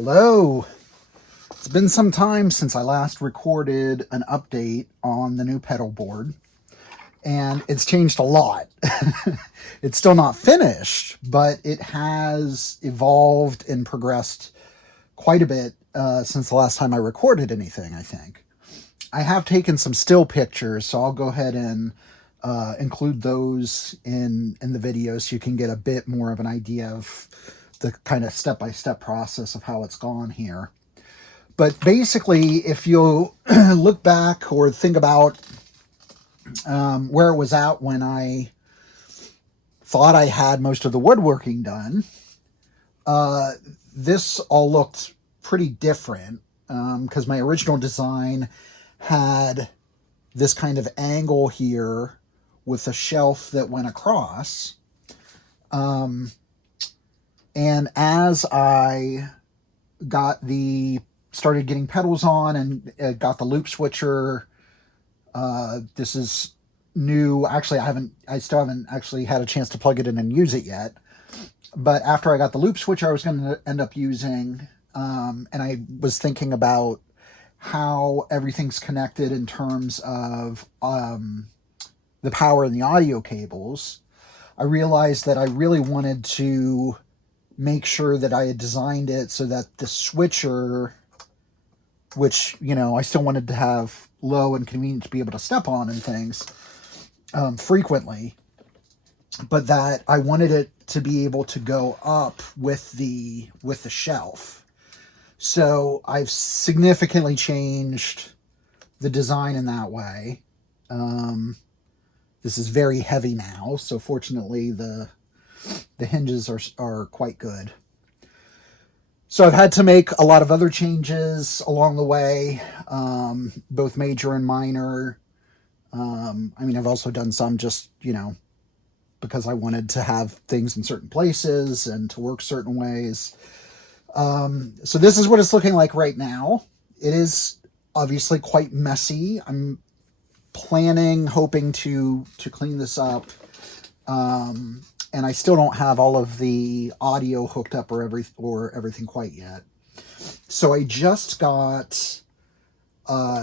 Hello. It's been some time since I last recorded an update on the new pedal board, and it's changed a lot. It's still not finished, but it has evolved and progressed quite a bit since the last time I recorded anything, I think. I have taken some still pictures, so I'll go ahead and include those in the video so you can get a bit more of an idea of the kind of step-by-step process of how it's gone here. But basically, if you look back or think about where it was at when I thought I had most of the woodworking done, this all looked pretty different because my original design had this kind of angle here with a shelf that went across. And as I started getting pedals on and got the loop switcher, this is new. Actually, I still haven't actually had a chance to plug it in and use it yet. But after I got the loop switcher I was going to end up using, and I was thinking about how everything's connected in terms of the power and the audio cables, I realized that I really wanted to make sure that I had designed it so that the switcher, which, you know, I still wanted to have low and convenient to be able to step on and things frequently, but that I wanted it to be able to go up with the shelf. So I've significantly changed the design in that way. This is very heavy now, so fortunately the hinges are quite good. So I've had to make a lot of other changes along the way, both major and minor. I mean, I've also done some just, you know, because I wanted to have things in certain places and to work certain ways. So this is what it's looking like right now. It is obviously quite messy. I'm hoping to clean this up. And I still don't have all of the audio hooked up or everything quite yet. So I just got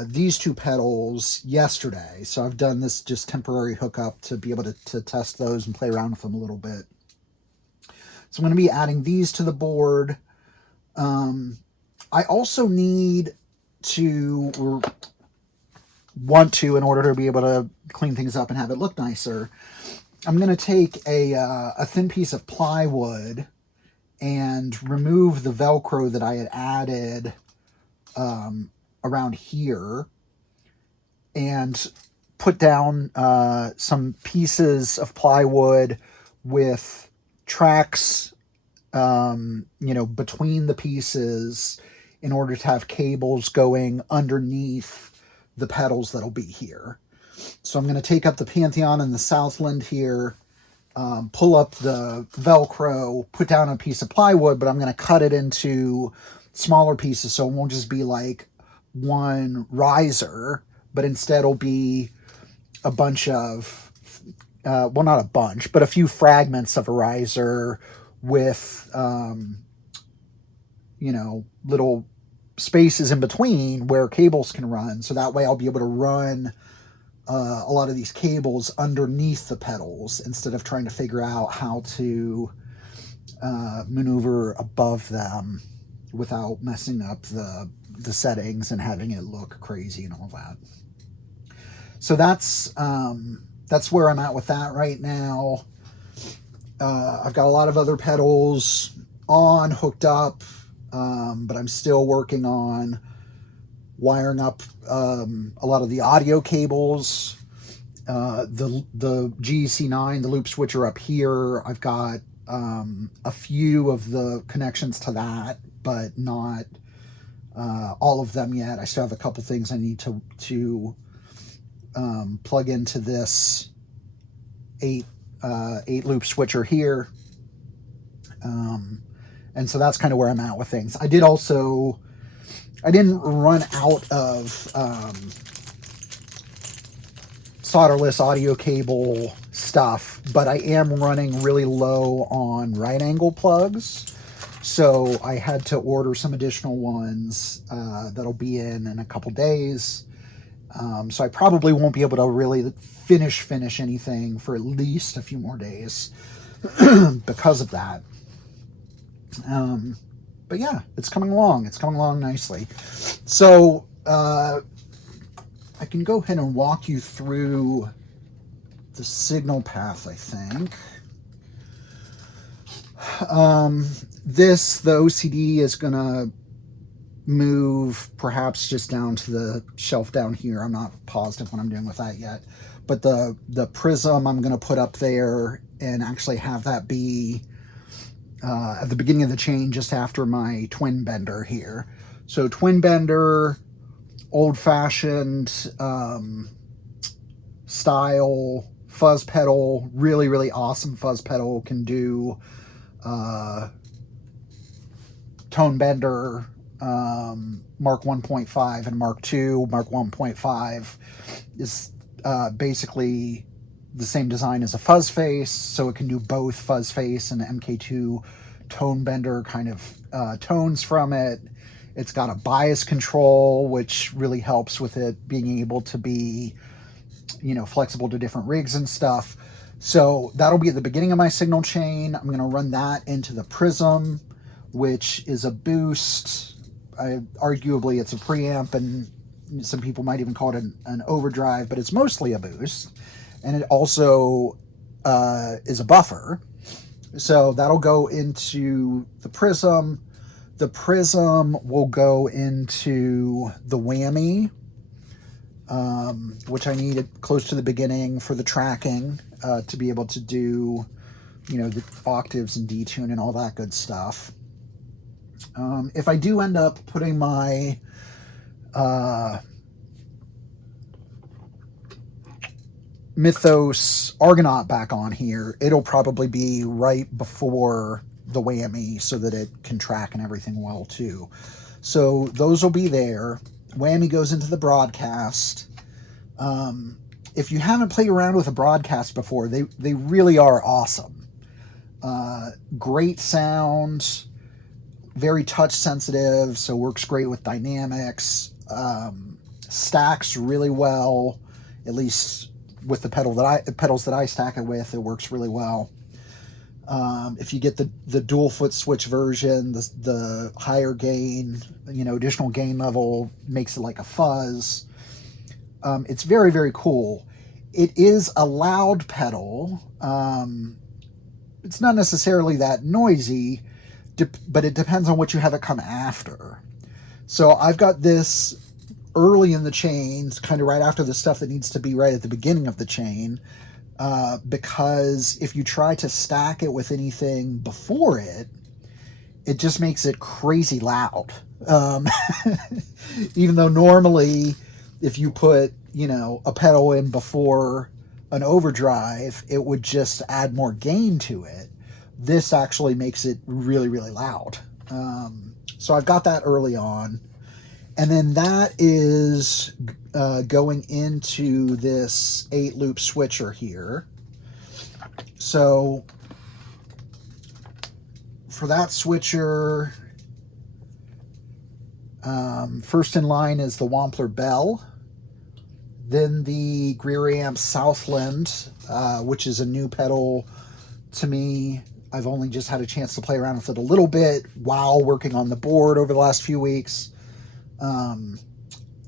these two pedals yesterday. So I've done this just temporary hookup to be able to test those and play around with them a little bit. So I'm going to be adding these to the board. I also want to, in order to be able to clean things up and have it look nicer, I'm going to take a thin piece of plywood and remove the Velcro that I had added around here and put down some pieces of plywood with tracks, you know, between the pieces in order to have cables going underneath the pedals that'll be here. So I'm going to take up the Pantheon and the Southland here, pull up the Velcro, put down a piece of plywood, but I'm going to cut it into smaller pieces so it won't just be like one riser, but instead it'll be a bunch of, well, not a bunch, but a few fragments of a riser with, you know, little spaces in between where cables can run. So that way I'll be able to run a lot of these cables underneath the pedals instead of trying to figure out how to maneuver above them without messing up the settings and having it look crazy and all that. So that's where I'm at with that right now. I've got a lot of other pedals hooked up, but I'm still working on wiring up a lot of the audio cables, the GEC9, the loop switcher up here. I've got a few of the connections to that, but not all of them yet. I still have a couple things I need to plug into this 8 loop switcher here. And so that's kind of where I'm at with things. I didn't run out of solderless audio cable stuff, but I am running really low on right angle plugs. So I had to order some additional ones that'll be in a couple days. So I probably won't be able to really finish anything for at least a few more days because of that. But yeah, it's coming along. It's coming along nicely. So I can go ahead and walk you through the signal path, I think. The OCD is going to move perhaps just down to the shelf down here. I'm not positive what I'm doing with that yet. But the prism I'm going to put up there and actually have that be at the beginning of the chain just after my twin bender here. So twin bender, old-fashioned style fuzz pedal, really awesome fuzz pedal. Can do tone bender, Mark 1.5 and Mark 2. Mark 1.5 is basically the same design as a fuzz face, so it can do both fuzz face and MK2 tone bender kind of tones from it. It's got a bias control, which really helps with it being able to be, flexible to different rigs and stuff. So that'll be at the beginning of my signal chain. I'm going to run that into the prism, which is a boost. Arguably, it's a preamp, and some people might even call it an overdrive, but it's mostly a boost. And it also is a buffer. So that'll go into the prism. The prism will go into the whammy, which I need it close to the beginning for the tracking to be able to do, the octaves and detune and all that good stuff. If I do end up putting my Mythos Argonaut back on here, it'll probably be right before the whammy so that it can track and everything well too. So those will be there. Whammy goes into the broadcast. If you haven't played around with a broadcast before, they really are awesome. Great sound, very touch sensitive, so works great with dynamics. Stacks really well, at least with the pedals that I stack it with, it works really well. If you get the dual foot switch version, the higher gain, additional gain level makes it like a fuzz. It's very cool. It is a loud pedal. It's not necessarily that noisy, but it depends on what you have it come after. So I've got this early in the chain, kind of right after the stuff that needs to be right at the beginning of the chain, because if you try to stack it with anything before it, it just makes it crazy loud. Even though normally if you put, a pedal in before an overdrive, it would just add more gain to it. This actually makes it really loud. So I've got that early on. And then that is going into this 8-loop switcher here. So for that switcher, first in line is the Wampler Bell. Then the Greer Amp Southland, which is a new pedal to me. I've only just had a chance to play around with it a little bit while working on the board over the last few weeks. And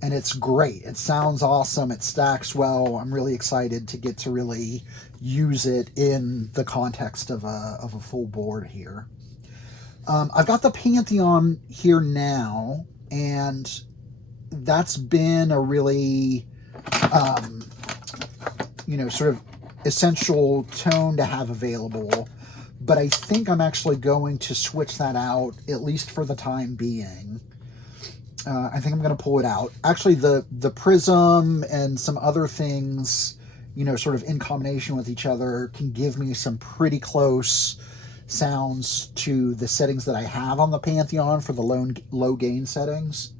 it's great. It sounds awesome. It stacks well. I'm really excited to get to really use it in the context of a full board here. I've got the Pantheon here now, and that's been a really, sort of essential tone to have available. But I think I'm actually going to switch that out, at least for the time being. I think I'm going to pull it out. Actually, the prism and some other things, sort of in combination with each other, can give me some pretty close sounds to the settings that I have on the Pantheon for the low gain settings.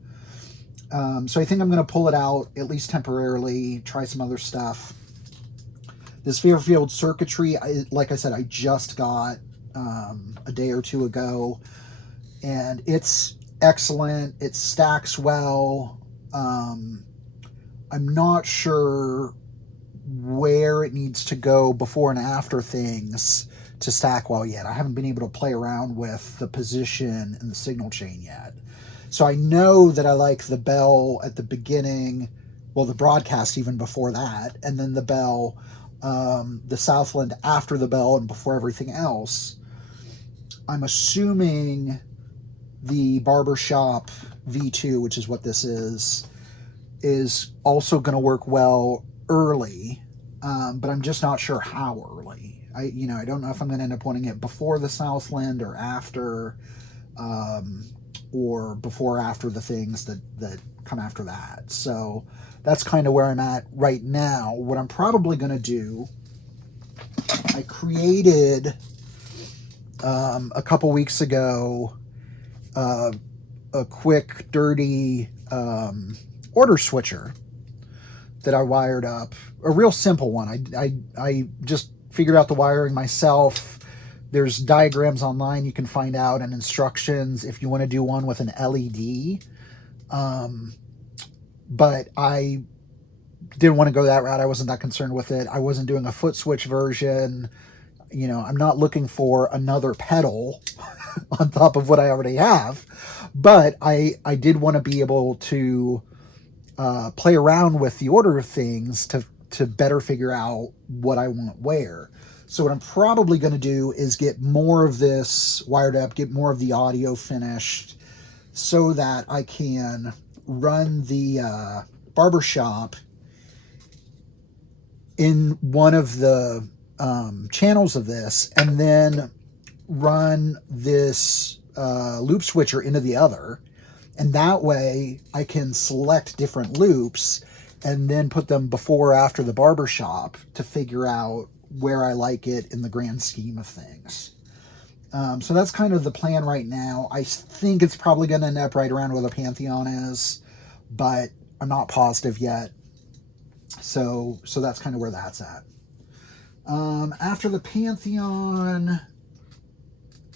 So I think I'm going to pull it out, at least temporarily, try some other stuff. This Fairfield circuitry, like I said, I just got a day or two ago. and it's excellent. It stacks well. I'm not sure where it needs to go before and after things to stack well yet. I haven't been able to play around with the position and the signal chain yet. So I know that I like the bell at the beginning, well, the broadcast even before that, and then the bell, the Southland after the bell and before everything else. I'm assuming the Barbershop V2, which is what this is also going to work well early, but I'm just not sure how early. I don't know if I'm going to end up wanting it before the Southland or after, or before or after the things that come after that. So that's kind of where I'm at right now. What I'm probably going to do, I created a couple weeks ago a quick, dirty order switcher that I wired up. A real simple one. I just figured out the wiring myself. There's diagrams online you can find out and instructions if you want to do one with an LED. But I didn't want to go that route. I wasn't that concerned with it. I wasn't doing a foot switch version. I'm not looking for another pedal on top of what I already have. But I did want to be able to play around with the order of things to better figure out what I want where. So what I'm probably going to do is get more of this wired up, get more of the audio finished so that I can run the Barbershop in one of the channels of this, and then run this loop switcher into the other. And that way I can select different loops and then put them before or after the Barbershop to figure out where I like it in the grand scheme of things. So that's kind of the plan right now. I think it's probably going to end up right around where the Pantheon is, but I'm not positive yet. So that's kind of where that's at. After the Pantheon,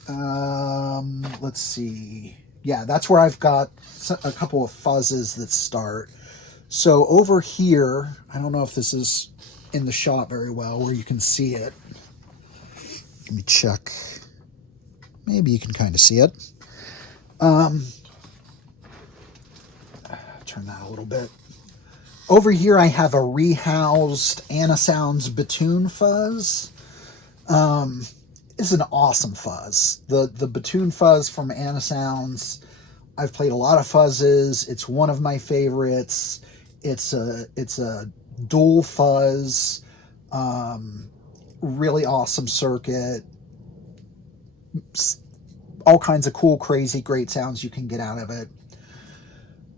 let's see. Yeah, that's where I've got a couple of fuzzes that start. So over here, I don't know if this is in the shot very well where you can see it. Let me check. Maybe you can kind of see it. Turn that a little bit. Over here, I have a rehoused Anasounds Batoon fuzz. It's an awesome fuzz. The Batoon fuzz from Anasounds. I've played a lot of fuzzes. It's one of my favorites. It's a dual fuzz. Really awesome circuit. All kinds of cool, crazy, great sounds you can get out of it.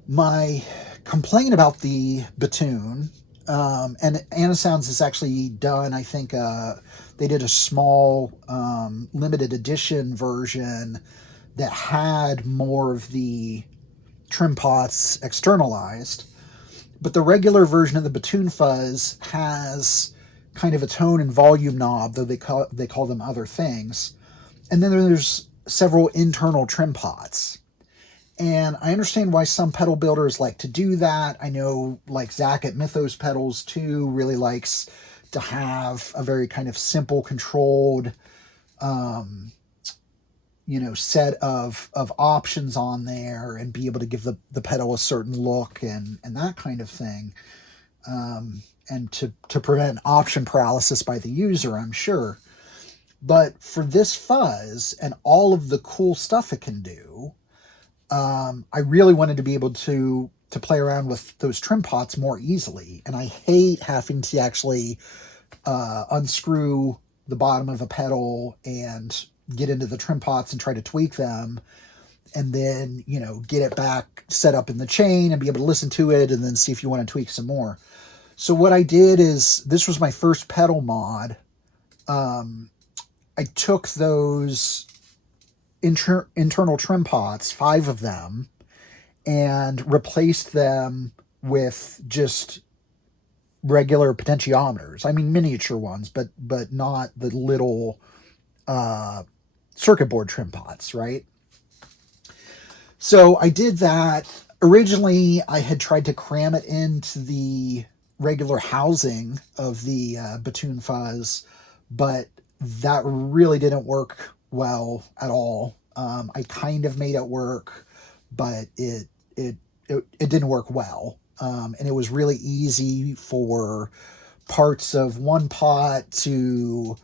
My complaint about the Batoon, and Anasounds is actually done, I think they did a small limited edition version that had more of the trim pots externalized. But the regular version of the Batoon fuzz has kind of a tone and volume knob, though they call them other things. And then there's several internal trim pots. And I understand why some pedal builders like to do that. I know, like Zach at Mythos Pedals too really likes to have a very kind of simple, controlled, set of options on there and be able to give the pedal a certain look and that kind of thing. And to prevent option paralysis by the user, I'm sure. But for this fuzz and all of the cool stuff it can do, I really wanted to be able to play around with those trim pots more easily. And I hate having to actually unscrew the bottom of a pedal and get into the trim pots and try to tweak them. And then, get it back set up in the chain and be able to listen to it and then see if you want to tweak some more. So what I did is, this was my first pedal mod. I took those internal trim pots, 5 of them, and replaced them with just regular potentiometers. I mean, miniature ones, but not the little circuit board trim pots, right? So I did that. Originally, I had tried to cram it into the regular housing of the Batoon Fuzz, but that really didn't work well at all. I kind of made it work, but it didn't work well. And it was really easy for parts of one pot to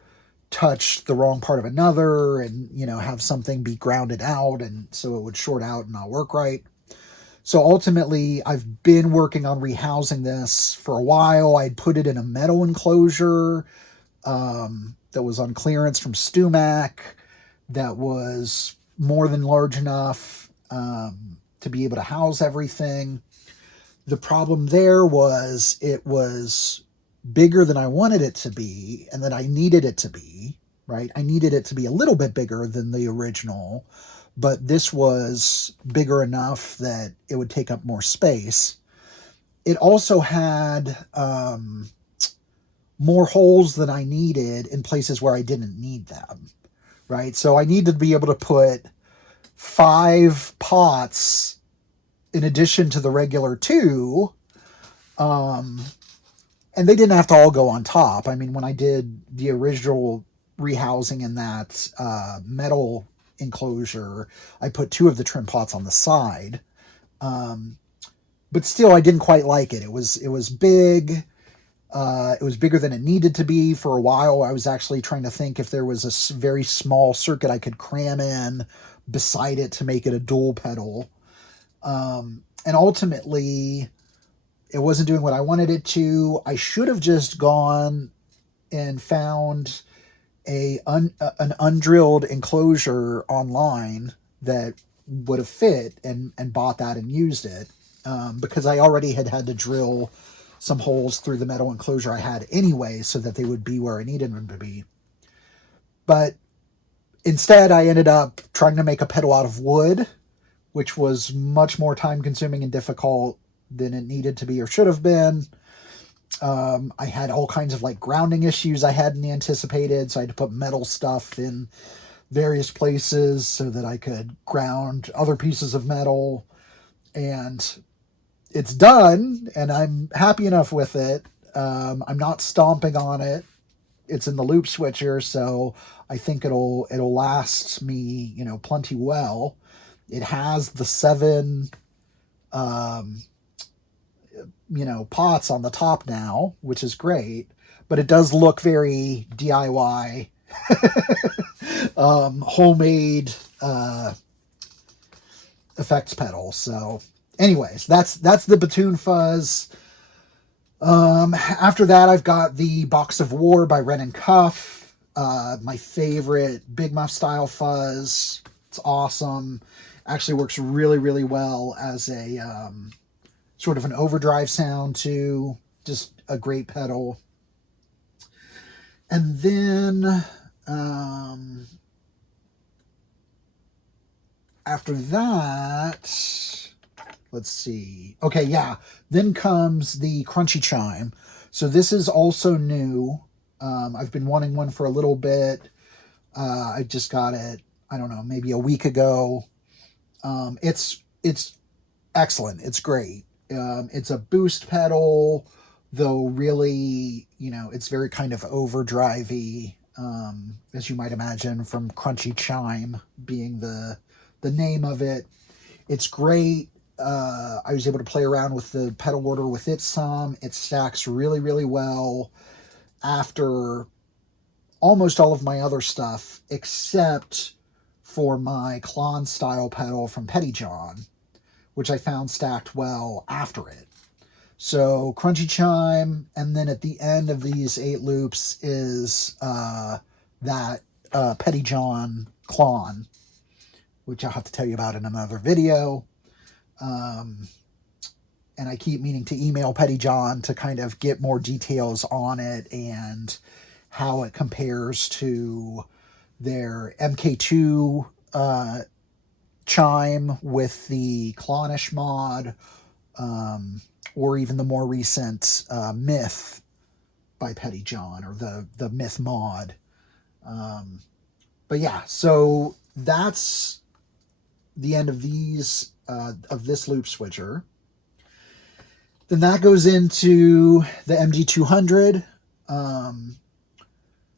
touch the wrong part of another, and have something be grounded out, and so it would short out and not work right. So ultimately, I've been working on rehousing this for a while. I'd put it in a metal enclosure that was on clearance from StuMac, that was more than large enough to be able to house everything. The problem there was it was bigger than I wanted it to be, and that I needed it to be, right? I needed it to be a little bit bigger than the original, but this was bigger enough that it would take up more space. It also had more holes than I needed in places where I didn't need them, right? So I needed to be able to put 5 pots in addition to the regular 2, and they didn't have to all go on top. I mean, when I did the original rehousing in that metal enclosure, I put 2 of the trim pots on the side. But still, I didn't quite like it. It was big. It was bigger than it needed to be. For a while, I was actually trying to think if there was a very small circuit I could cram in beside it to make it a dual pedal. And ultimately, it wasn't doing what I wanted it to. I should have just gone and found an undrilled enclosure online that would have fit, and bought that and used it, because I already had to drill some holes through the metal enclosure I had anyway, so that they would be where I needed them to be. But instead, I ended up trying to make a pedal out of wood, which was much more time consuming and difficult than it needed to be or should have been. I had all kinds of grounding issues I hadn't anticipated, so I had to put metal stuff in various places so that I could ground other pieces of metal. And it's done, and I'm happy enough with it. I'm not stomping on it. It's in the loop switcher, so I think it'll last me, plenty well. It has the 7 pots on the top now, which is great, but it does look very DIY, homemade effects pedal. So anyways, that's the Batoon Fuzz. After that, I've got the Box of War by Wren and Cuff, my favorite Big Muff style fuzz. It's awesome. Actually works really, really well as a sort of an overdrive sound too. Just a great pedal. And then after that, let's see. Okay, yeah. Then comes the Crunchy Chime. So this is also new. I've been wanting one for a little bit. I just got it, I don't know, maybe a week ago. It's excellent. It's great. It's a boost pedal, though really, it's very kind of overdrivey, as you might imagine from Crunchy Chime being the name of it. It's great. I was able to play around with the pedal boarder with it some. It stacks really, really well after almost all of my other stuff, except for my Klon style pedal from Pettyjohn, which I found stacked well after it. So Crunchy Chime, and then at the end of these 8 loops is that Pettyjohn Klon, which I'll have to tell you about in another video. And I keep meaning to email Pettyjohn to kind of get more details on it and how it compares to their MK2 chime with the Clonish mod, or even the more recent Myth by Pettyjohn, or the Myth mod. But yeah, so that's the end of these, of this loop switcher. Then that goes into the MD200,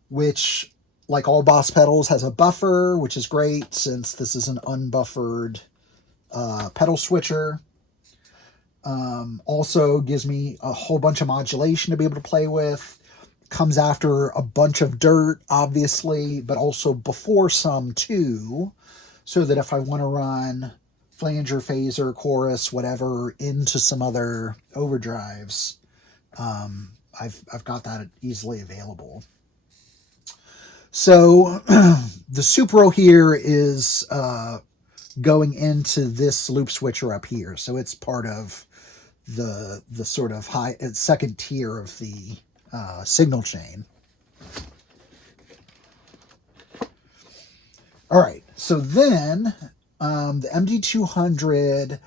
which, like all Boss pedals, has a buffer, which is great since this is an unbuffered pedal switcher. Also gives me a whole bunch of modulation to be able to play with. Comes after a bunch of dirt, obviously, but also before some too, so that if I want to run flanger, phaser, chorus, whatever, into some other overdrives, I've got that easily available. So the Supro here is going into this loop switcher up here, so it's part of the sort of second tier of the signal chain. All right, so then the MD200,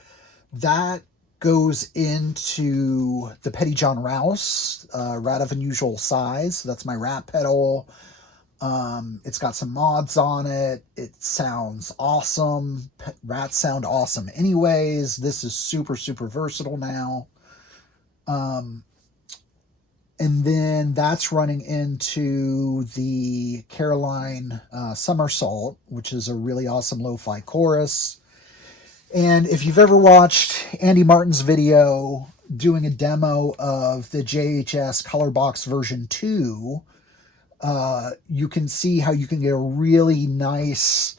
that goes into the Pettyjohn Rouse, rat of unusual size. So that's my rat pedal. It's got some mods on it. It sounds awesome. Rats sound awesome anyways. This is super, super versatile now. And then that's running into the Caroline Somersault, which is a really awesome lo-fi chorus. And if you've ever watched Andy Martin's video doing a demo of the JHS Colorbox version 2, you can see how you can get a really nice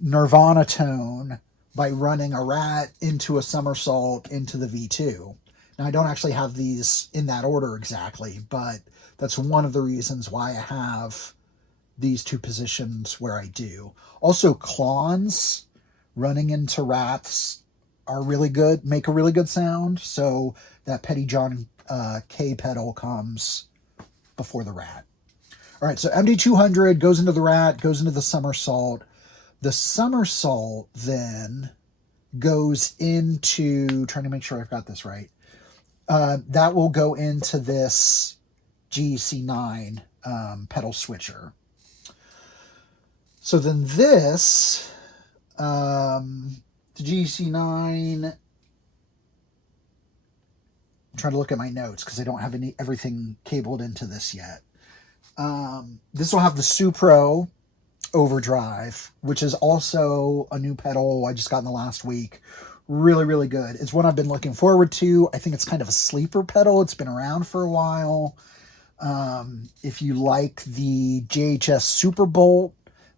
Nirvana tone by running a rat into a somersault into the V2. Now, I don't actually have these in that order exactly, but that's one of the reasons why I have these two positions where I do. Also, clones running into rats are really good, make a really good sound. So that Pettyjohn K pedal comes before the rat. All right, so MD200 goes into the rat, goes into the somersault. The somersault then goes into, trying to make sure I've got this right, that will go into this GEC9 pedal switcher. So then this, the GEC9, I'm trying to look at my notes because I don't have everything cabled into this yet. This will have the Supro overdrive, which is also a new pedal I just got in the last week. Really, really good. It's one I've been looking forward to. I think it's kind of a sleeper pedal. It's been around for a while. If you like the JHS Superbolt,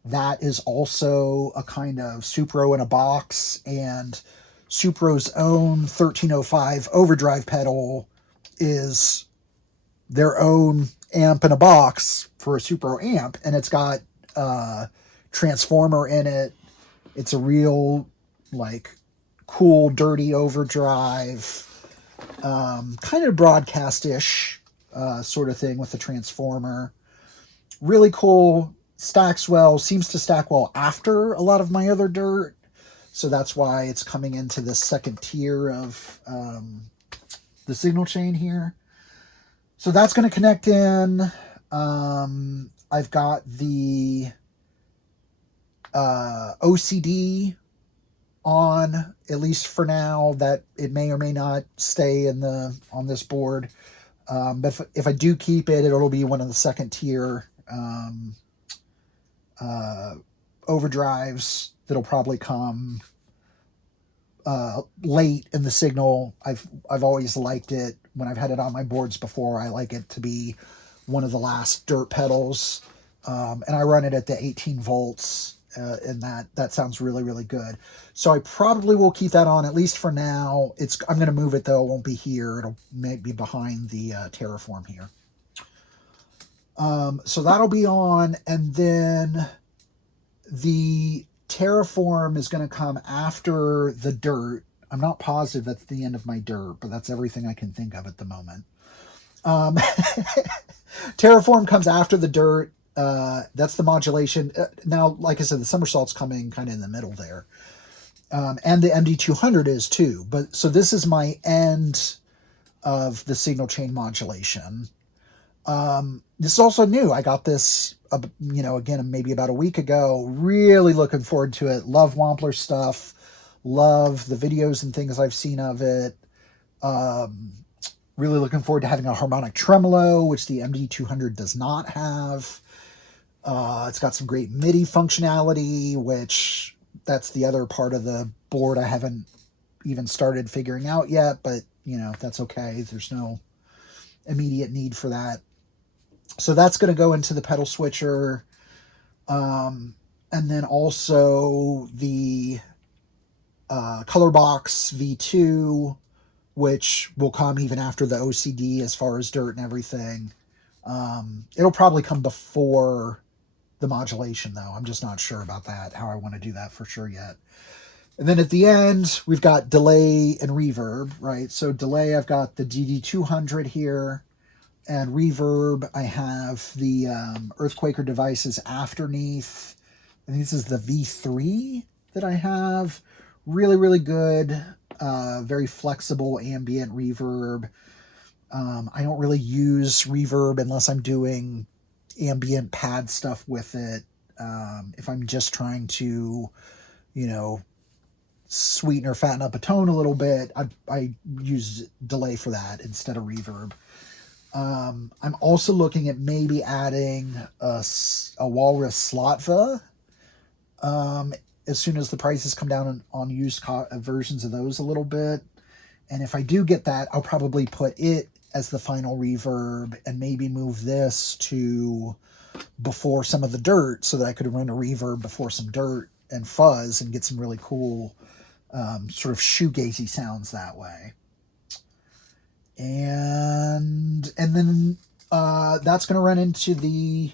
that is also a kind of Supro in a box, and Supro's own 1305 overdrive pedal is their own amp in a box for a Supro amp, and it's got transformer in it. It's a real, like, cool, dirty overdrive, kind of broadcast-ish sort of thing with the transformer. Really cool, stacks well, seems to stack well after a lot of my other dirt, so that's why it's coming into this second tier of the signal chain here. So that's going to connect in. I've got the OCD on, at least for now, that it may or may not stay on this board. But if I do keep it, it'll be one of the second tier overdrives that'll probably come late in the signal. I've always liked it when I've had it on my boards before. I like it to be one of the last dirt pedals, and I run it at the 18 volts, and that sounds really, really good. So I probably will keep that on, at least for now. I'm going to move it, though. It won't be here. It'll maybe be behind the Terraform here. So that'll be on, and then the Terraform is going to come after the dirt. I'm not positive that's the end of my dirt, but that's everything I can think of at the moment. Terraform comes after the dirt. That's the modulation. Now, like I said, the somersault's coming kind of in the middle there. And the MD200 is too. But so this is my end of the signal chain modulation. This is also new. I got this, again, maybe about a week ago. Really looking forward to it. Love Wampler stuff. Love the videos and things I've seen of it. Really looking forward to having a harmonic tremolo, which the MD200 does not have. It's got some great MIDI functionality, which that's the other part of the board I haven't even started figuring out yet, but, that's okay. There's no immediate need for that. So that's going to go into the pedal switcher. And then also the Colorbox V2, which will come even after the OCD as far as dirt and everything. It'll probably come before the modulation, though. I'm just not sure about that, how I want to do that for sure yet. And then at the end, we've got delay and reverb, right? So delay, I've got the DD200 here, and reverb, I have the Earthquaker Devices Afterneath. I think this is the V3 that I have. Really, really good, very flexible ambient reverb. I don't really use reverb unless I'm doing ambient pad stuff with it. If I'm just trying to, sweeten or fatten up a tone a little bit, I use delay for that instead of reverb. I'm also looking at maybe adding a Walrus Slotva as soon as the prices come down on used versions of those a little bit. And if I do get that, I'll probably put it as the final reverb and maybe move this to before some of the dirt so that I could run a reverb before some dirt and fuzz and get some really cool sort of shoegazy sounds that way. And then that's going to run into the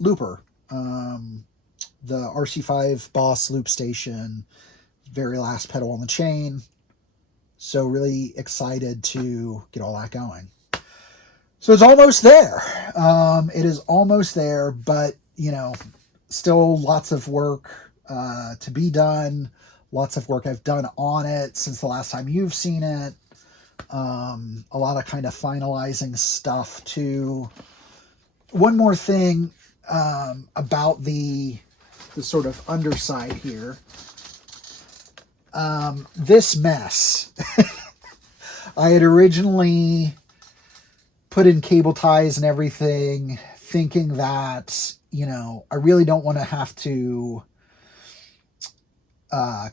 looper, the RC5 Boss loop station, very last pedal on the chain. So really excited to get all that going. So it's almost there. It is almost there, but, still lots of work to be done. Lots of work I've done on it since the last time you've seen it. A lot of kind of finalizing stuff too. One more thing about the sort of underside here. This mess. I had originally put in cable ties and everything, thinking that, I really don't want to have to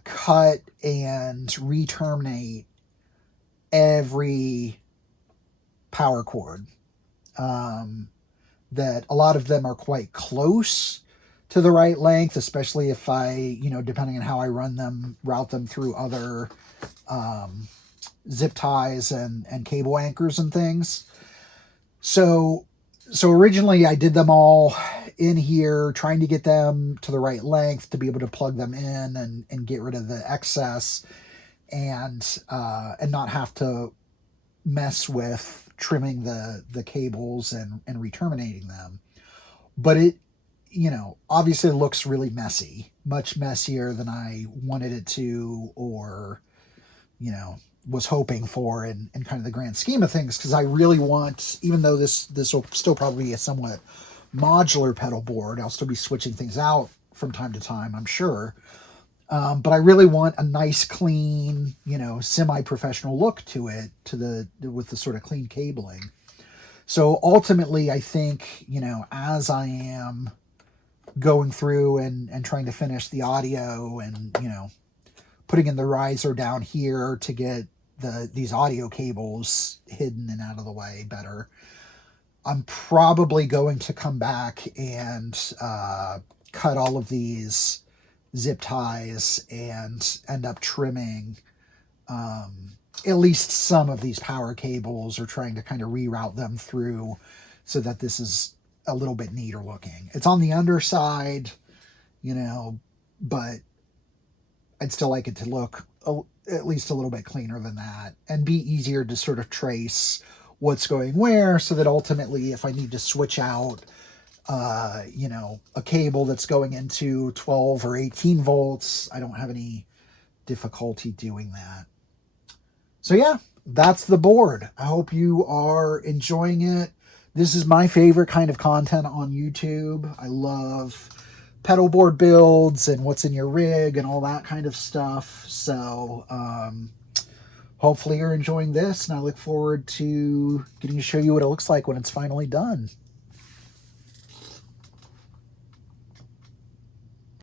cut and re-terminate every power cord. That a lot of them are quite close to the right length, especially if I, depending on how I route them through other zip ties and cable anchors and things. So originally I did them all in here, trying to get them to the right length to be able to plug them in and get rid of the excess and not have to mess with trimming the cables and re-terminating them. But it, obviously looks really messy, much messier than I wanted it to, or, was hoping for in kind of the grand scheme of things. Cause I really want, even though this will still probably be a somewhat modular pedal board, I'll still be switching things out from time to time, I'm sure. But I really want a nice, clean, semi-professional look to it, with the sort of clean cabling. So ultimately, I think, as I am going through and trying to finish the audio and, putting in the riser down here to get these audio cables hidden and out of the way better, I'm probably going to come back and cut all of these zip ties and end up trimming at least some of these power cables, or trying to kind of reroute them through so that this is a little bit neater looking. It's on the underside, but I'd still like it to look at least a little bit cleaner than that and be easier to sort of trace what's going where, so that ultimately if I need to switch out a cable that's going into 12 or 18 volts, I don't have any difficulty doing that. So yeah, that's the board. I hope you are enjoying it. This is my favorite kind of content on YouTube. I love pedalboard builds and what's in your rig and all that kind of stuff. So hopefully you're enjoying this, and I look forward to getting to show you what it looks like when it's finally done.